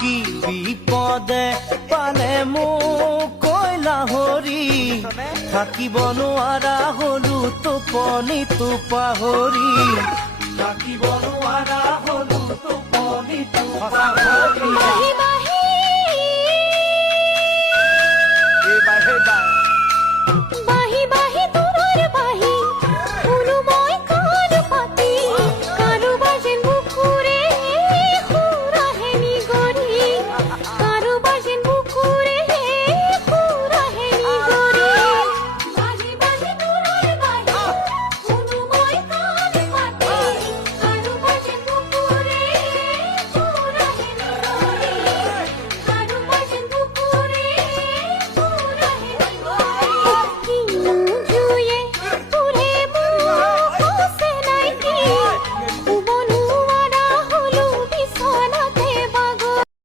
কি বিপদে পালে মোক কৈলা হৰি থাকিব নোৱাৰা হলো টোপনিটো পাহৰি থাকিব নোৱাৰা হলো টোপনিটো পাহৰি